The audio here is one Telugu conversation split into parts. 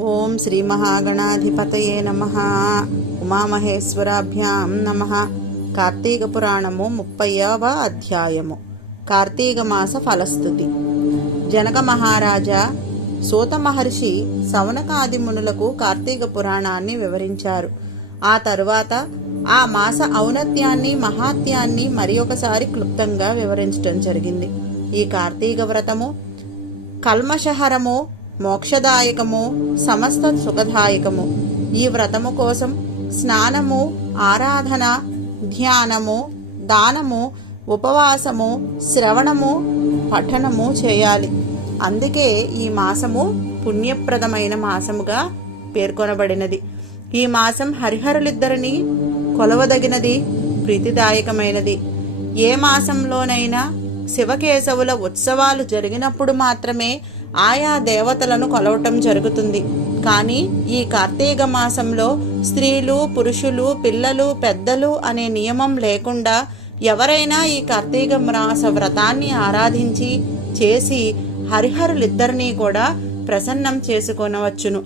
ఓం శ్రీ మహాగణాధిపతయే నమ. ఉమామహేశ్వరాభ్యాం నమ. కార్తీక పురాణము ముప్పైవ అధ్యాయము. కార్తీక మాస ఫలస్థుతి. జనక మహారాజా సూత మహర్షి సవనకాదిమునులకు కార్తీక పురాణాన్ని వివరించారు. ఆ తరువాత ఆ మాస ఔన్నత్యాన్ని మహాత్యాన్ని మరి ఒకసారి క్లుప్తంగా వివరించడం జరిగింది. ఈ కార్తీక వ్రతము కల్మషహరము మోక్షదాయకము సమస్త సుఖదాయకము. ఈ వ్రతము కోసం స్నానము ఆరాధన ధ్యానము దానము ఉపవాసము శ్రవణము పఠనము చేయాలి. అందుకే ఈ మాసము పుణ్యప్రదమైన మాసముగా పేర్కొనబడినది. ఈ మాసం హరిహరులిద్దరిని కొలవదగినది ప్రీతిదాయకమైనది. ఏ మాసంలోనైనా శివకేశవుల ఉత్సవాలు జరిగినప్పుడు మాత్రమే ఆయా దేవతలను కొలవటం జరుగుతుంది. కానీ ఈ కార్తీక మాసంలో స్త్రీలు పురుషులు పిల్లలు పెద్దలు అనే నియమం లేకుండా ఎవరైనా ఈ కార్తీక మాస వ్రతాన్ని ఆరాధించి చేసి హరిహరులిద్దరినీ కూడా ప్రసన్నం చేసుకొనవచ్చును.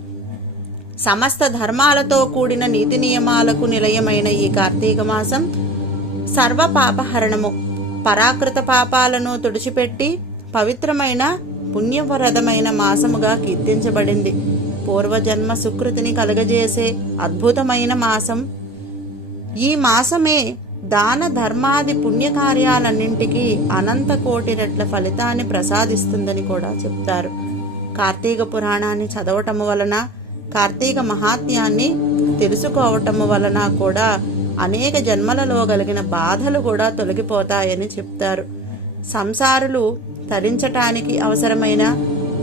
సమస్త ధర్మాలతో కూడిన నీతి నియమాలకు నిలయమైన ఈ కార్తీక మాసం సర్వ పాపహరణము పరాకృత పాపాలను తుడిచిపెట్టి పవిత్రమైన పుణ్యవరదమైన మాసముగా కీర్తించబడింది. పూర్వజన్మ సుకృతిని కలగజేసే అద్భుతమైన మాసం. ఈ మాసమే దాన ధర్మాది పుణ్యకార్యాలన్నింటికీ అనంత కోటి రెట్ల ఫలితాన్ని ప్రసాదిస్తుందని కూడా చెప్తారు. కార్తీక పురాణాన్ని చదవటము వలన కార్తీక మహాత్మ్యాన్ని తెలుసుకోవటము వలన కూడా అనేక జన్మలలో కలిగిన బాధలు కూడా తొలగిపోతాయని చెప్తారు. సంసారులు తరించటానికి అవసరమైన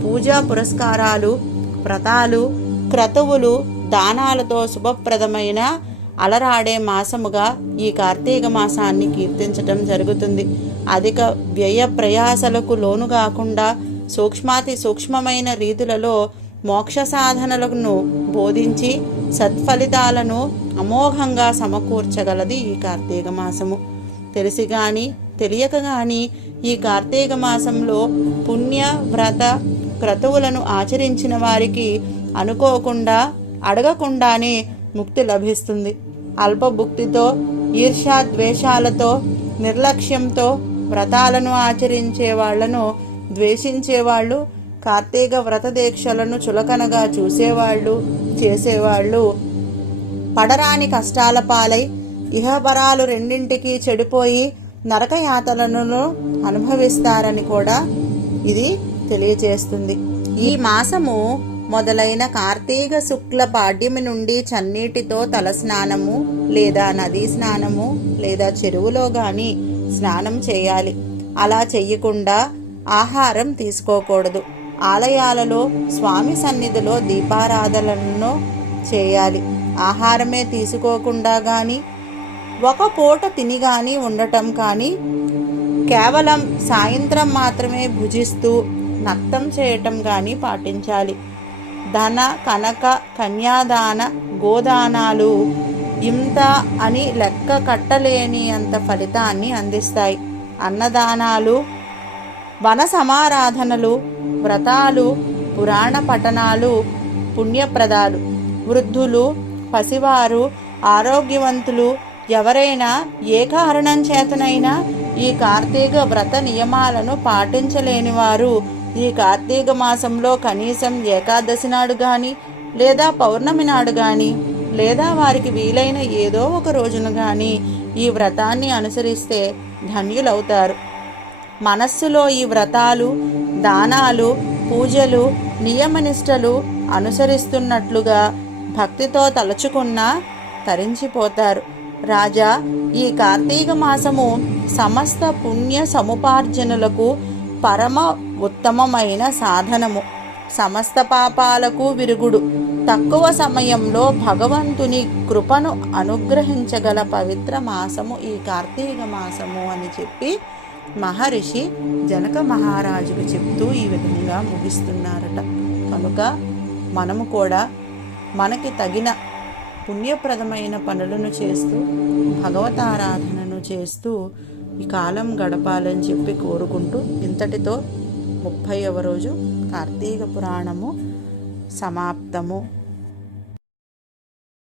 పూజా పురస్కారాలు వ్రతాలు క్రతువులు దానాలతో శుభప్రదమైన అలరాడే మాసముగా ఈ కార్తీక మాసాన్ని కీర్తించటం జరుగుతుంది. అధిక వ్యయ ప్రయాసలకు లోను కాకుండా సూక్ష్మాతి సూక్ష్మమైన రీతులలో మోక్ష సాధనలను బోధించి సత్ఫలితాలను అమోఘంగా సమకూర్చగలది ఈ కార్తీక మాసము తెలిసి గాని తెలియక గాని ఈ కార్తీక మాసంలో పుణ్య వ్రత క్రతువులను ఆచరించిన వారికి అనుకోకుండా అడగకుండానే ముక్తి లభిస్తుంది. అల్పభుక్తితో ఈర్ష్యాద్వేషాలతో నిర్లక్ష్యంతో వ్రతాలను ఆచరించే వాళ్ళను ద్వేషించేవాళ్ళు కార్తీక వ్రత దీక్షలను చులకనగా చూసేవాళ్ళు చేసేవాళ్ళు పడరాని కష్టాల పాలై ఇహపరాలు రెండింటికి చెడిపోయి నరకయాతలను అనుభవిస్తారని కూడా ఇది తెలియజేస్తుంది. ఈ మాసము మొదలైన కార్తీక శుక్ల పాడ్యమి నుండి చన్నీటితో తలస్నానము లేదా నదీ స్నానము లేదా చెరువులో గాని స్నానం చేయాలి. అలా చెయ్యకుండా ఆహారం తీసుకోకూడదు. ఆలయాలలో స్వామి సన్నిధిలో దీపారాధనలను చేయాలి. ఆహారమే తీసుకోకుండా కానీ ఒక పూట తిని కానీ ఉండటం కానీ కేవలం సాయంత్రం మాత్రమే భుజిస్తూ నక్తం చేయటం కానీ పాటించాలి. ధన కనక కన్యాదాన గోదానాలు ఇంత అని లెక్క కట్టలేని అంత ఫలితాన్ని అందిస్తాయి. అన్నదానాలు వన సమారాధనలు వ్రతాలు పురాణ పఠనాలు పుణ్యప్రదాలు. వృద్ధులు పసివారు ఆరోగ్యవంతులు ఎవరైనా ఏ కారణం చేతనైనా ఈ కార్తీక వ్రత నియమాలను పాటించలేని వారు ఈ కార్తీక మాసంలో కనీసం ఏకాదశి నాడు కానీ లేదా పౌర్ణమి నాడు కానీ లేదా వారికి వీలైన ఏదో ఒక రోజున కానీ ఈ వ్రతాన్ని అనుసరిస్తే ధన్యులవుతారు. మనస్సులో ఈ వ్రతాలు దానాలు పూజలు నియమనిష్టలు అనుసరిస్తున్నట్లుగా భక్తితో తలుచుకున్నా తరించిపోతారు. రాజా ఈ కార్తీక మాసము సమస్త పుణ్య సముపార్జనలకు పరమ ఉత్తమమైన సాధనము. సమస్త పాపాలకు విరుగుడు. తక్కువ సమయంలో భగవంతుని కృపను అనుగ్రహించగల పవిత్ర మాసము ఈ కార్తీక మాసము అని చెప్పి మహర్షి జనక మహారాజుకు చెప్తూ ఈ విధంగా ముగిస్తున్నారట. కనుక మనము కూడా మనకి తగిన పుణ్యప్రదమైన పనులను చేస్తూ భగవతారాధనను చేస్తూ ఈ కాలం గడపాలని చెప్పి కోరుకుంటూ ఇంతటితో ముప్పైవ రోజు కార్తీక పురాణము సమాప్తము.